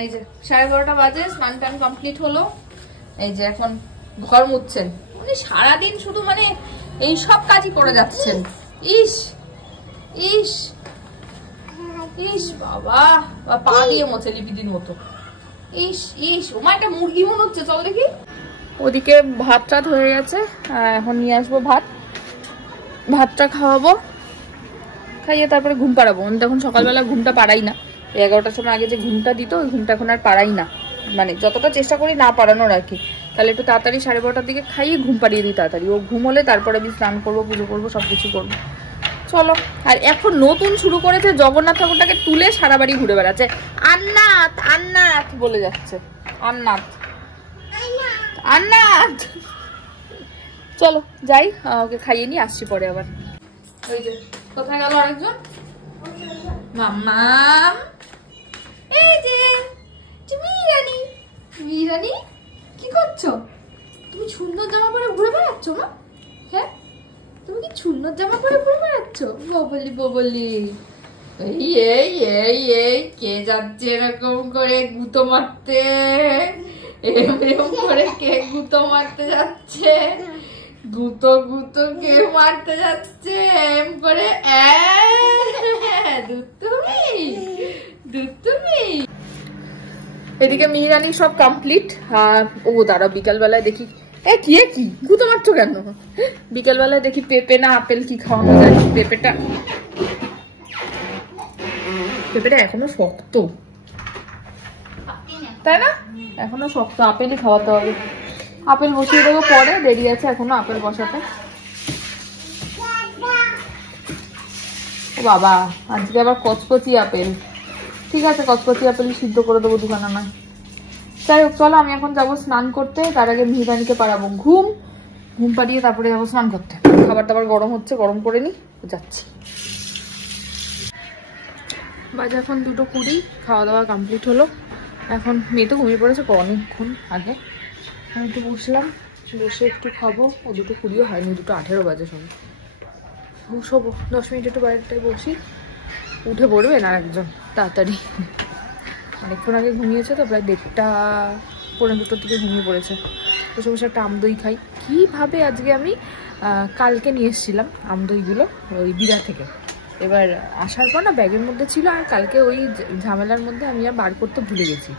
এই যে 12:30 বাজে, স্নান টান কমপ্লিট হলো। এই যে এখন ঘর মুছছেন। উনি সারাদিন শুধু মানে এই সব কাজই করে যাচ্ছেন। ইস ইস ইস বাবা, পা দিয়ে মোছে লিপিদির মতো। ইস ইস, ওমা একটা মুরগি মনে হচ্ছে, চল দেখি। ওদিকে ভাত টাত হয়ে গেছে, এখন নিয়ে আসবো ভাত। ভাতটা খাওয়াবো, খাইয়ে তারপরে ঘুম পাড়াবো। আমি তখন সকালবেলা ঘুমটা পাড়াই না, 11টার সময় আগে যে ঘুমটা দিত ওই ঘুমটা এখন আর পাড়াই না, মানে যতটা চেষ্টা করি না পাড়ানোর আর কি। তাহলে একটু তাড়াতাড়ি 12:30টার দিকে খাইয়ে ঘুম পাড়িয়ে দিই তাড়াতাড়ি। ও ঘুম হলে তারপরে আমি স্নান করবো, পুজো করবো, সবকিছু করবো। চলো। আর এখন নতুন শুরু করেছে, জগন্নাথ ঠাকুরটাকে তুলে সারা বাড়ি ঘুরে বেড়াচ্ছে, আন্নাথ আন্নাথ বলে যাচ্ছে, আন্নাথ আন্নাথ। চলো যাই, ওকে খাইয়ে নিয়ে আসছি পরে আবার। ওই যে কোথায় গেল আরেকজন, মাম্মাম। এই যে মিরানি, মিরানি কি করছো? তুমি সুন্দর জামা পরে ঘুরে বেড়াচ্ছ মা? হ্যাঁ, তুমি কি সুন্দর জামা পরে ঘুরে বেড়াচ্ছ? ববলি ববলি। এই এই এই এই কে যাচ্ছে এরকম করে গুঁতো মারতে? এরকম করে কে গুঁতো মারতে যাচ্ছে? গুঁতো গুঁতো কে মারতে যাচ্ছে এম করে? দুতুমি দুতুমি। এদিকে মিহিরানি সব কমপ্লিট। ও দাঁড়া, বিকাল বেলায় দেখি কি গুঁতো মারছো কেন? বিকেল বেলায় দেখি পেঁপে না আপেল কি খাওয়ানো যায়। পেঁপেটা এখনো শক্ত, তাই না? এখনো শক্ত, আপেলই খাওয়াতে হবে। আপেল বসিয়ে দেবো পরে, দেরি আছে এখনো আপেল বসাতে। ও বাবা, আজকে আবার কচকচি আপেল। ঠিক আছে, কচকচি আপেল সিদ্ধ করে দেবো দুখানা নয়। যাই হোক, চলো আমি এখন যাবো স্নান করতে। তার আগে মিহিরানিকে পাড়াবো ঘুম পাড়িয়ে তারপরে যাবো স্নান করতে। খাবার দাবার গরম হচ্ছে, গরম করে নি, যাচ্ছি। বাজে এখন 2:20, খাওয়া দাওয়া কমপ্লিট হলো। এখন মেয়ে তো ঘুমিয়ে পড়েছে অনেকক্ষণ আগে। আমি একটু বসলাম, বসে একটু খাবো। ও 2:20 হয়নি, 2:18 বাজে সব। বসবো 10 মিনিট একটু বাইরেটায় বসি। উঠে পড়বে না একজন তাড়াতাড়ি, অনেকক্ষণ আগে ঘুমিয়েছে তো, প্রায় 1:30 পৌনে 2টোর দিকে ঘুমিয়ে পড়েছে। বসে বসে একটা আমদই খাই। কীভাবে আজকে আমি কালকে নিয়ে এসেছিলাম আমদইগুলো ওই বিড়া থেকে। এবার আসার পর না ব্যাগের মধ্যে ছিল, আর কালকে ওই ঝামেলার মধ্যে আমি আর বার করতে ভুলে গেছি।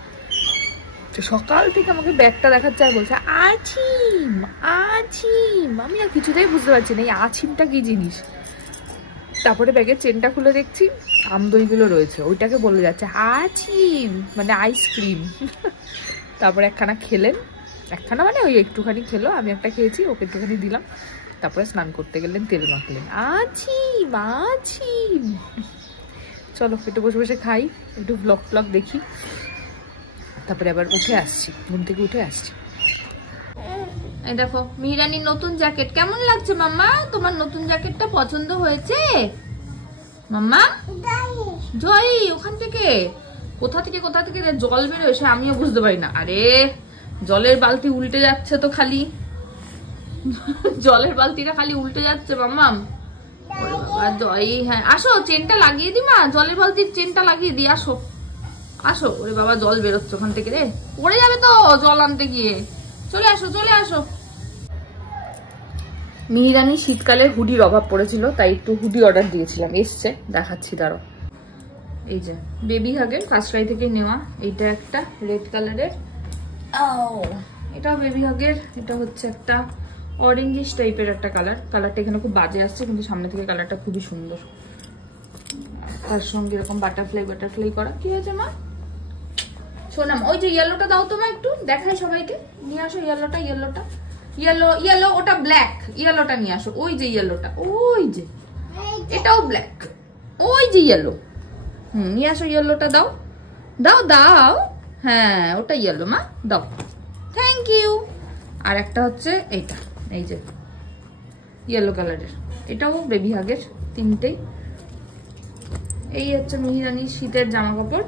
তো সকাল থেকে আমাকে ব্যাগটা দেখাচ্ছে আর বলছে আছিম আছিম। আমি আর কিছুতেই বুঝতে পারছি না এই আছিমটা কি জিনিস। তারপরে ব্যাগের চেনটা খুলে দেখছি আমদইগুলো রয়েছে, ওইটাকে বলে যাচ্ছে আছিম, মানে আইসক্রিম। তারপরে একখানা খেলেন, একখানা মানে ওই একটুখানি খেলো, আমি একটা খেয়েছি, ওকে একটুখানি দিলাম। তারপরে স্নান করতে গেলেন, তেল মাখলেন, আছিম আছিম। চলো একটু বসে বসে খাই, একটু ব্লগ দেখি, তারপরে আবার উঠে আসছি, ঘুম থেকে উঠে আসছি। এই দেখো মিহিরানির নতুন জ্যাকেট, কেমন লাগছে মাম্মা? তোমার নতুন জ্যাকেটটা পছন্দ হয়েছে মাম্মা? জয় ওখান থেকে কোথা থেকে জল বেরোয় সে আমিও বুঝতে পারি না। আরে জলের বালতি উল্টে যাচ্ছে তো, খালি জলের বালতিটা খালি উল্টে যাচ্ছে মাম্মাম। ওরে বাবা জয়, হ্যাঁ আসো, চেনটা লাগিয়ে দি মা, জলের বালতির চেনটা লাগিয়ে দি, আসো আসো। ওরে বাবা জল বেরোচ্ছে ওখান থেকে রে, পড়ে যাবে তো জল আনতে গিয়ে। চলে আসো চলে আসো। মিহিরানি শীতকালে হুডির অভাব পড়েছিল, তাই একটু হুডি অর্ডার দিয়েছিলাম, এসছে দেখাচ্ছি দাঁড়ো। এই যে বেবি হাগের ফার্স্ট ক্রাই থেকে নেওয়া, এইটা একটা রেড কালারের, এটাও বেবি হাগের। এটা হচ্ছে একটা অরেঞ্জিশ টাইপের একটা কালার, কালারটা এখানে খুব বাজে আসছে, কিন্তু সামনে থেকে কালারটা খুবই সুন্দর। তার সঙ্গে এরকম বাটারফ্লাই করা। কি হয়েছে মা? শোনাম, ওই যে ইয়েলোটা দাও তোমার, একটু দেখাই সবাইকে, নিয়ে আসো ইয়েলোটা, ইয়েলো ওটা ব্ল্যাক, ইয়েলোটা নিয়ে আসো। ওই যে ইয়েলোটা, ওই যে এটাও ব্ল্যাক, ওই যে ইয়েলো, নিয়ে আসো ইয়েলোটা, দাও দাও দাও, হ্যাঁ ওটা ইয়েলো মা, দাও, থ্যাংক ইউ। আর একটা হচ্ছে এইটা, এই যে ইয়েলো কালারের, এটাও বেবি হাগের, তিনটেই। এই হচ্ছে মিহিরানির শীতের জামা কাপড়।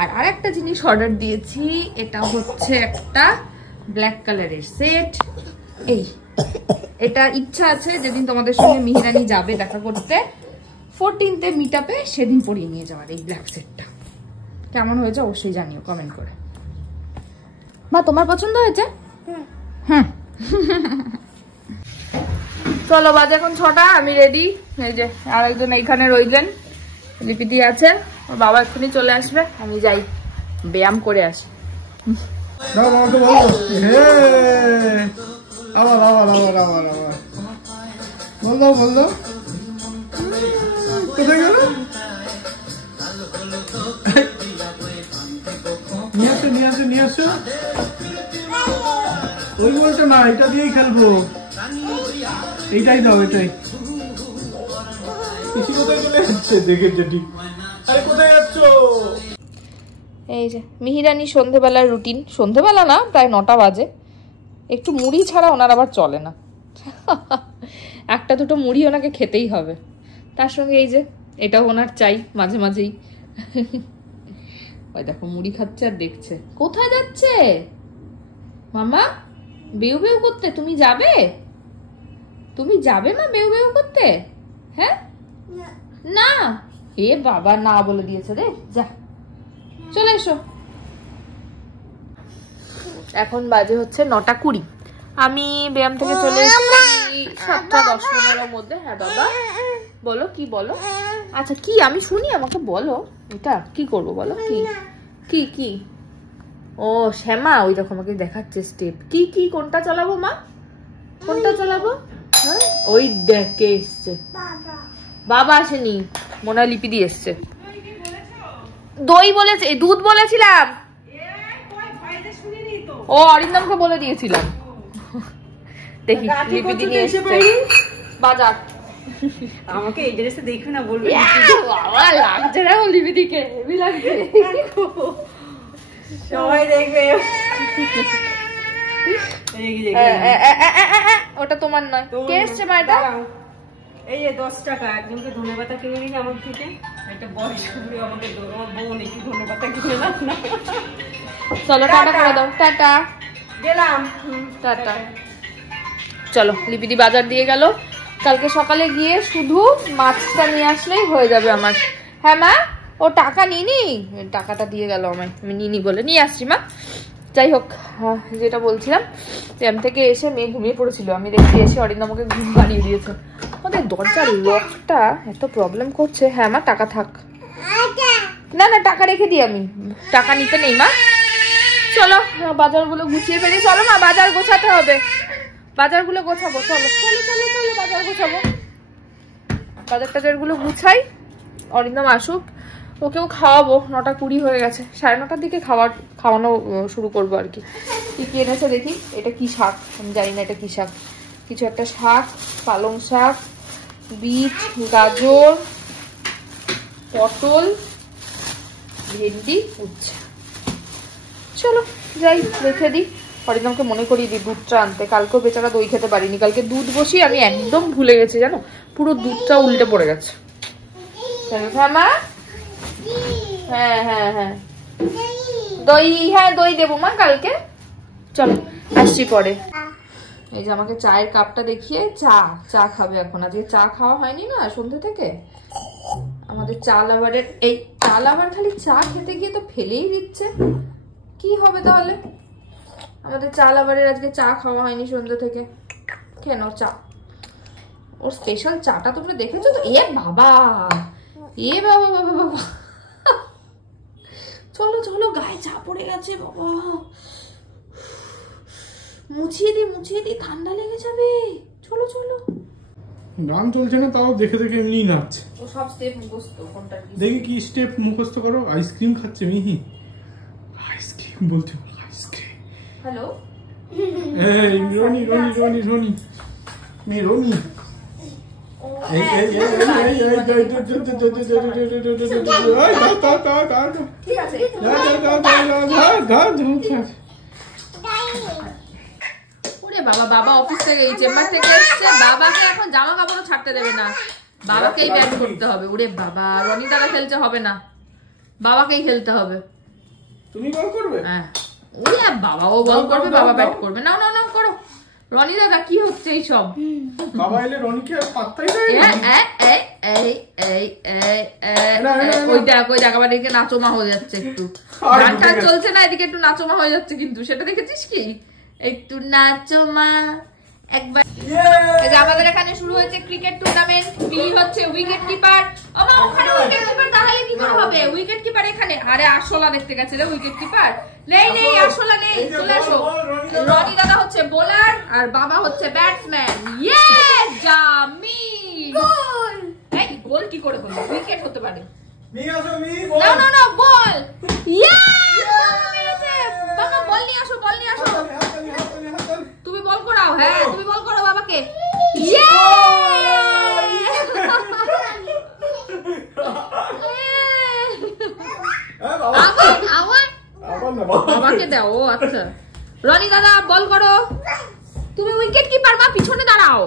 আর আরেকটা জিনিস অর্ডার দিয়েছি, এটা হচ্ছে একটা ব্ল্যাক কালারের সেট। এই এটা ইচ্ছা আছে যেদিন তোমাদের সঙ্গে মিহিরানি যাবে দেখা করতে 14th মিট আপে, সেদিন পরিয়ে নিয়ে যাওয়ার এই ব্ল্যাক সেটটা। কেমন হয়েছে অবশ্যই জানিও কমেন্ট করে। মা তোমার পছন্দ হয়েছে? হ্যাঁ। চলো বাজে এখন 6টা, আমি রেডি। এই যে আরেকজন এইখানে রইলেন, লিপিদি আছে, ওর বাবা এক্ষুনি চলে আসবে, আমি যাই ব্যায়াম করে আসি। কোথায় গেল? নিয়ে আসো। ওই বলছো না, এটা দিয়েই খেলবো। এইটাই দাও, এটাই। কোথায় চলে যাচ্ছে দেখে ঠিক। আরে কোথায় যাচ্ছ? এই যে মিহিরানি সন্ধেবেলার রুটিন, সন্ধেবেলা না প্রায় 9টা বাজে, একটু মুড়ি ছাড়া ওনার আবার চলে না। একটা দুটো মুড়ি ওনাকে খেতেই হবে, তার সঙ্গে এই যে এটাও ওনার চাই মাঝে মাঝেই। ওই দেখো মুড়ি খাচ্ছে আর দেখছে। কোথায় যাচ্ছে মামা? বেউ বেউ করতে? তুমি যাবে মা বেউ বেউ করতে? হ্যাঁ না, হে বাবা না বলে দিয়েছে রে, যা চলে এসো। এখন বাজে হচ্ছে 9টা 20। আমি ব্যায়াম থেকে চলে এসেছি 7টা 10-15 মধ্যে। হ্যাঁ বাবা বলো, কি বলো? আচ্ছা কি আমি শুনি, আমাকে বলো এটা কি করবো বলো। কি কি? ও শ্যামা, ওই দেখো আমাকে দেখাচ্ছে স্টেপ। কি কোনটা চালাবো মা? কোনটা চালাবো? হ্যাঁ ওই দেখে এসছে, বাবা আসেনি, মনে হয় লিপি দিয়ে এসছে। দই বলেছে, দুধ বলেছিলাম, ও অরিন্দমকে বলে দিয়েছিলাম। দেখি লিপি দিয়ে এসছে বাজার। আমাকে এই ড্রেসে দেখো না, বলবে বাবা লাগছে না লিপি দিকে, হেভি লাগছে, সবাই দেখবে। ওটা তোমার নয়, কে এসছে মা? এটা এই যে 10 টাকা, একজনকে ধন্যবাদ কিনে নিন আমার থেকে। একটা বয়স আমাকে আমার বোন একটু ধন্যবাদ কিনে দাও না। চলো টাটা করে দাও, টাটা গেলাম, টাটা। চলো লিপিদি বাজার দিয়ে গেল, কালকে সকালে গিয়ে শুধু মাছটা নিয়ে আসলেই হয়ে যাবে আমার। হ্যাঁ মা, ও টাকা নিনি, টাকাটা দিয়ে গেল আমায়, আমি নিনি বলে নিয়ে আসছি মা। যাই হোক, যেটা বলছিলাম, ব্যায়াম থেকে এসে মেয়ে ঘুমিয়ে পড়েছিল, আমি দেখি এসে অরিন্দমকে ঘুম পাড়িয়ে দিয়েছে। ওদের দরজার লকটা এত প্রবলেম করছে। হ্যাঁ মা টাকা থাক, না টাকা রেখে দিই, আমি টাকা নিতে নেই মা। চলো বাজারগুলো গুছিয়ে ফেলি, চলো মা বাজার গোছাতে হবে, বাজারগুলো গোছাবো, চলো চলো চলো চলো বাজার গোছাবো, বাজার টাজারগুলো গুছাই, অরিন্দম আসুক, ওকেও খাওয়াবো। 9টা 20 হয়ে গেছে, 9:30টার দিকে খাওয়ানো শুরু করবো আর কি। কি এনেছে দেখি, এটা কি শাক আমি জানি না, এটা কি শাক, কিছু একটা শাক, পালং শাক, বিট, গাজর, পটল, ভেন্ডি, উচ্ছে। চলো যাই রেখে দিই, অরিন্দমকে মনে করিয়ে দিই দুধটা আনতে। কালকেও বেচারা দই খেতে পারিনি, কালকে দুধ বসিয়ে আমি একদম ভুলে গেছি জানো, পুরো দুধটা উল্টে পড়ে গেছে। হ্যাঁ মা, হ্যাঁ দই, হ্যাঁ দই দেবো মা কালকে। চলো আসছি পরে। এই যে আমাকে চায়ের কাপটা দেখিয়ে চা খাবে এখন, আজকে চা খাওয়া হয়নি না সন্ধ্যে থেকে। আমাদের চা লাভারের, এই চা লাভার খালি চা খেতে গিয়ে তো ফেলেই দিচ্ছে, কি হবে তাহলে? আমাদের চা লাভারের আজকে চা খাওয়া হয়নি সন্ধ্যে থেকে। কেন? চা, ওর স্পেশাল চাটা তোমরা দেখেছো তো? এ বাবা বাবা, চলো চলো গায়ে চা পড়ে গেছে বাবা, মুছিয়ে দি ঠান্ডা লেগে যাবে। চলো চলো, গান চলছে না তাও দেখে এমনি নাচছে। ও সব স্টেপ মুখস্থ, কোনটা দেখি কি স্টেপ মুখস্থ করো। আইসক্রিম খাচ্ছে মিহি, আইসক্রিম বলতে আইসক্রিম। হ্যালো এই রনি ঠিক আছে। ওরে বাবা, বাবা অফিস থেকে এই চেম্বার থেকে এসেছে, বাবাকে এখন জামা কাপড় ছাড়তে দেবে না, বাবাকেই ব্যাট করতে হবে। ওরে বাবা, রনি দ্বারা খেলতে হবে না, বাবাকেই খেলতে হবে। তুমি বল করবে? হ্যাঁ ওরে বাবা, ও বল করবে, বাবা ব্যাট করবে। না করো, রনি দাদা কি হচ্ছে এইসব? বাবা এলে রনিকে আর পাত্তাই দেয় না। ওই দেখ আবার এদিকে নাচমা হয়ে যাচ্ছে একটু, গান টান চলছে না এদিকে একটু নাচমা হয়ে যাচ্ছে, কিন্তু সেটা দেখেছিস কি? একটু নাচমা একবার। এই যে আমাদের এখানে শুরু হয়েছে ক্রিকেট টুর্নামেন্ট, মিহি হচ্ছে উইকেট কিপার। ওমা ওখানে উইকেট কিপার দাঁড়ালে কি করে হবে? উইকেট কিপার এখানে। আরে আরশোলা দেখতে গেছে রে উইকেট কিপার। নেই আরশোলা নেই, চলে আসো। রনি দাদা হচ্ছে বোলার আর বাবা হচ্ছে ব্যাটসম্যান। ইয়ে জামি গোল। এই গোল কি করে হলো? উইকেট হতে পারে। না বল। ইয়ে বাবা বল নিয়ে আসো, বল নিয়ে আসো। তুমি বল করাও। হ্যাঁ তুমি বল করো বাবাকে। ইয়ে বাবাকে দাও। ও আচ্ছা রনি দাদা বল করো, তুমি উইকেট কিপার মা, পিছনে দাঁড়াও।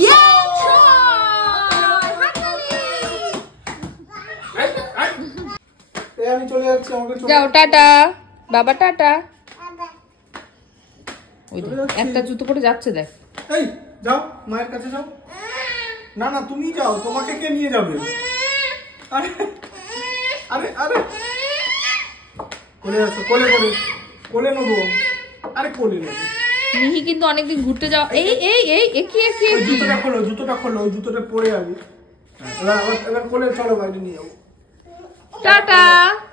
ইয়ে আমি চলে যাচ্ছি, আমাকে যাও টাটা বাবা, টাটা। ওই একটা জুতো পরে যাচ্ছে দেখ। এই যাও মায়ের কাছে যাও। না না তুমি যাও, তোমাকে কে নিয়ে যাবে? আরে আরে আরে কোলে আছো, কোলে কোলে কোলে নেবো। আরে কোলে নেবো। মিহি কিন্তু অনেকদিন ঘুরতে যাওয়া। এই কি জুতোটা খোলো, ওই জুতোটা পরে যাবি। এবার কোলে চলো, বাইরে নিয়ে যাবো। টাটা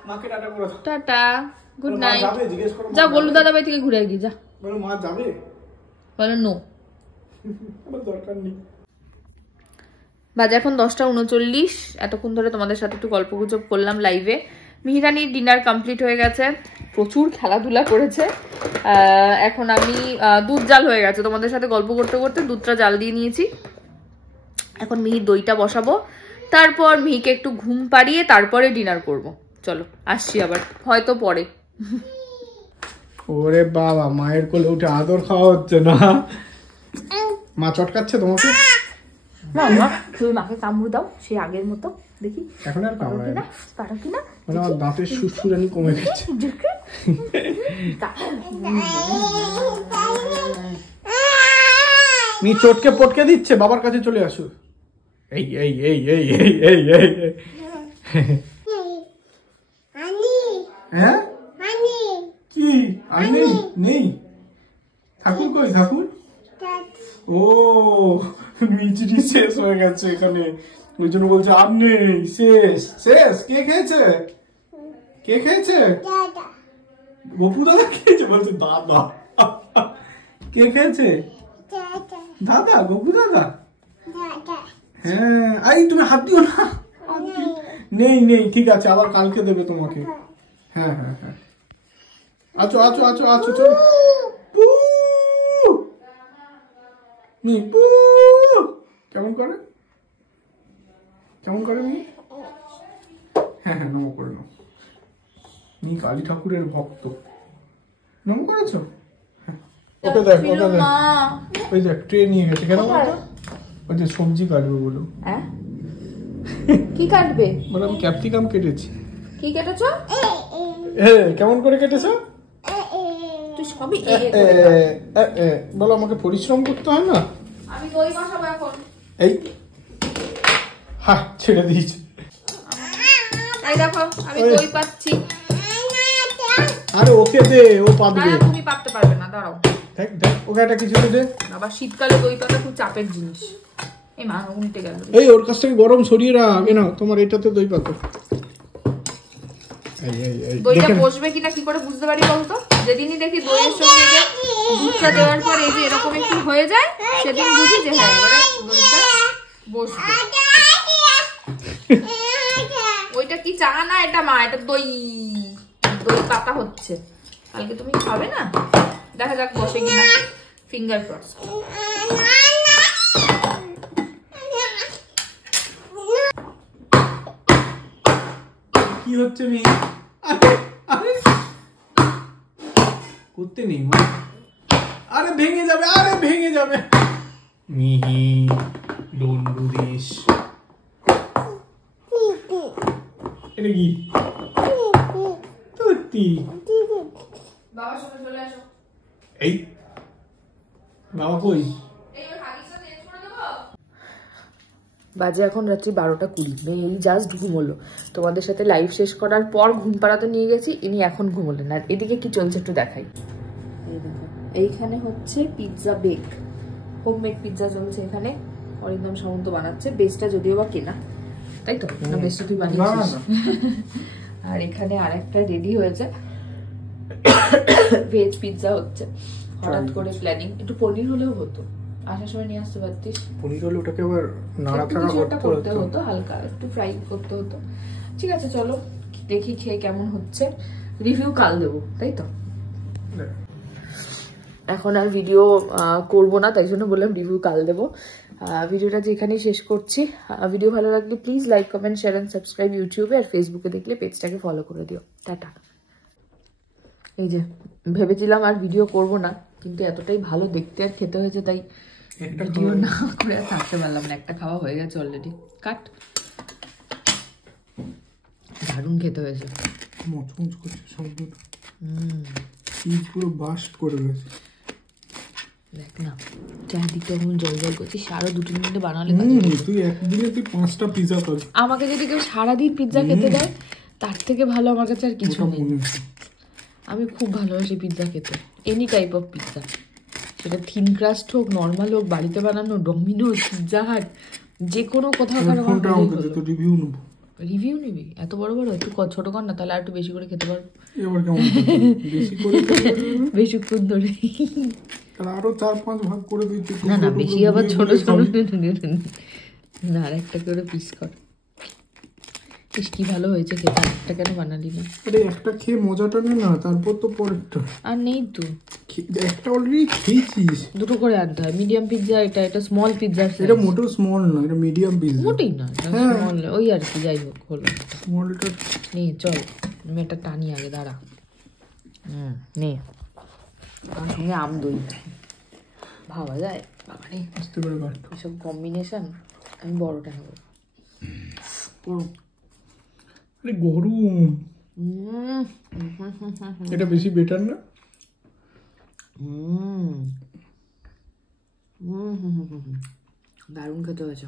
মাকে টাটা করে দাও। Tata good night. যাবে জিজ্ঞেস করো। যা গোলু দাদা বাড়ি থেকে ঘুরে গিয়ে যা। বলো মা যাবে? বলো নো। আমার দরকার নেই। বাজে এখন 10:39। এতক্ষণ ধরে তোমাদের সাথে একটু গল্প গুজব করলাম লাইভে। মিহিরানির ডিনার কমপ্লিট হয়ে গেছে, প্রচুর খেলাধুলা করেছে। এখন আমি দুধ জাল হয়ে গেছে, তোমাদের সাথে গল্প করতে করতে দুধটা জাল দিয়ে নিয়েছি। এখন মিহির দইটা বসাবো, তারপর মিহিকে একটু ঘুম পাড়িয়ে তারপরে ডিনার করব। চলো আসছি আবার, হয়তো পরে। ওরে বাবা, মায়ের কোলে উঠে আদর খাওয়া হচ্ছে না। মা চটকাচ্ছে তোমাকে? না তুমি মাকে কামড় দাও সেই আগের মতো, দেখি এখন আর কামড়ায় না। পারো কিনা? মানে আমার দাঁতের সুরসুরানি কমে গেছে। মি চটকে পটকে দিচ্ছে, বাবার কাছে চলে আসো। এই এই এই এই এই এই এই হ্যাঁ কি আর নেই নেই? ঠাকুর কই ঠাকুর? ও মিচড়ি শেষ হয়ে গেছে এখানে, ওই জন্য বলছে আর নেই, শেষ শেষ। কে খেয়েছে? কে খেয়েছে? গপু দাদা খেয়েছে বলছে। দাদা কে খেয়েছে? দাদা, গপু দাদা। হ্যাঁ আই তুমি হাত দিও না। নেই নেই ঠিক আছে, আবার কালকে দেবে তোমাকে। হ্যাঁ হ্যাঁ হ্যাঁ আছো আছো আছো আছো চলো। মি পু কেমন করে? কেমন করে মি? হ্যাঁ হ্যাঁ নম করে নাও। মি কালী ঠাকুরের ভক্ত। নম করেছো? ওকে দেখ, ওকে দেখ, ওই দেখ ট্রে নিয়ে গেছে। কেন বলতো? ওই যে সবজি কাটবে বলো। হ্যাঁ কি কাটবে? বলো আমি ক্যাপসিকাম কেটেছি। কি কেটেছো? কেমন করে কেটেছো? তুই সবই বলো আমাকে পরিশ্রম করতে হয় না? আমি দই বসাবো এখন। এই হ্যাঁ ছেড়ে দিয়েছি। এই দেখো আমি দই পাচ্ছি। আরে ওকে দে, ও পাতবে। না তুমি পাততে পারবে না, দাঁড়াও। দেখ দেখ ওকে একটা কিছু দে। আবার শীতকালে দই পাতা খুব চাপের জিনিস। এই মা উল্টে গেল। এই ওর কাছ থেকে গরম সরিয়ে রাখ। না তোমার এটাতে দই পাতো। দইটা বসবে কিনা কি করে বুঝতে পারি বলতো? যেদিনই দেখি দইয়ের সঙ্গে যে দুধটা দেওয়ার পর এই যে এরকম একটু হয়ে যায়, সেদিন বুঝি যে হ্যাঁ এবারে দইটা বসবে। ওইটা কি চা না, এটা মা, এটা দই দই পাতা হচ্ছে। কালকে তুমি খাবে না, দেখা যাক বসে কিনা, ফিঙ্গার ক্রস। কি হচ্ছে মি? আরে করতে নেই মা। আরে ভেঙে যাবে, আরে ভেঙে যাবে। মিহি ডোন্ট ডু দিস। এটা কি? তুই বাবার সাথে চলে আসো। এই বাবা কই? বাজে এখন রাত্রি 12:20, মেয়ে এই জাস্ট ঘুমোলো। তোমাদের সাথে লাইভ শেষ করার পর ঘুম পাড়াতে নিয়ে গেছি, ইনি এখন ঘুমোলেন। আর এদিকে কি চলছে একটু দেখাই। এই দেখো, এইখানে হচ্ছে পিৎজা বেক, হোমমেড পিৎজা চলছে এখানে। অরিন্দম সামন্ত বানাচ্ছে, বেসটা যদিও বা কেনা, তাই তো? না বেসটা তুই বানিয়েছিস? আর এখানে আরেকটা রেডি হয়েছে, ভেজ পিৎজা হচ্ছে। হঠাৎ করে প্ল্যানিং, একটু পনির হলেও হতো, আসার সময় নিয়ে আসতে পারতিস। পনির হলে ওটাকে আবার নাড়াচাড়া করতে হতো, হালকা একটু ফ্রাই করতে হতো। ঠিক আছে চলো দেখি খেয়ে কেমন হচ্ছে, রিভিউ কাল দেবো, তাই তো? এখন আর ভিডিও করবো না, তাই জন্য বললাম রিভিউ কাল দেবো। ভিডিওটা যেখানেই শেষ করছি। ভিডিও ভালো লাগলে please like, comment, share and subscribe ইউটিউবে, আর ফেসবুকে দেখলে পেজটাকে ফলো করে দিও। টাটা। এই যে ভেবেছিলাম আর ভিডিও করব না, কিন্তু এতটাই ভালো দেখতে আর খেতে হয়েছে, তাই ভিডিও না করে আর থাকতে পারলাম না। একটা খাওয়া হয়ে গেছে অলরেডি। কাট। দারুণ খেতে হয়েছে, মচমচ করছে শব্দটা। পুরো বাস্ট করে গেছে। দেখ না চারদিকটা এখন জল জল করছি। সারা 2-3 মিনিটে বানালে তুই একদিনে তুই 5টা পিৎজা খাবি। আমাকে যদি কেউ সারাদিন পিৎজা খেতে দেয়, তার থেকে ভালো আমার কাছে আর কিছু নেই। আমি খুব ভালোবাসি পিৎজা খেতে, এনি টাইপ অফ পিৎজা, সেটা থিন ক্রাস্ট হোক, নর্মাল হোক, বাড়িতে বানানো, ডমিনোস, পিৎজা হাট, যে কোনো কোথাও। রিভিউ নিবি? এত বড় বড় একটু ছোট কর না, তাহলে আর একটু বেশি করে খেতে পারবো। বেশিক্ষণ ধরে আরো 4-5 ভাগ করে দিচ্ছি। না না, বেশি আবার ছোট ছোট না, আর একটা করে পিস কর। বেশ কি ভালো হয়েছে খেতে, একটা কেন বানালি না? আরে একটা খেয়ে মজাটা নে না, তারপর তো পরেরটা। আর নেই তো, একটা অলরেডি খেয়েছিস। দুটো করে আনতে হয়। মিডিয়াম পিৎজা, এটা স্মল পিৎজা। এটা মোটেও স্মল না, এটা মিডিয়াম পিৎজা। মোটেই না, স্মল ওই আর কি, যাই হোক হলো। স্মলটা নে চল, আমি একটা টানি আগে, দাঁড়া। নে, আমার সঙ্গে আম দই ভাবা যায়? বাবারে বুঝতে পারে এসব কম্বিনেশন। আমি বড়টা নেবো। আরে গরম, এটা বেশি বেটার না? দারুণ খেতে হয়েছে।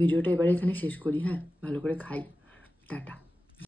ভিডিওটা এবারে এখানে শেষ করি। হ্যাঁ, ভালো করে খাই। টাটা।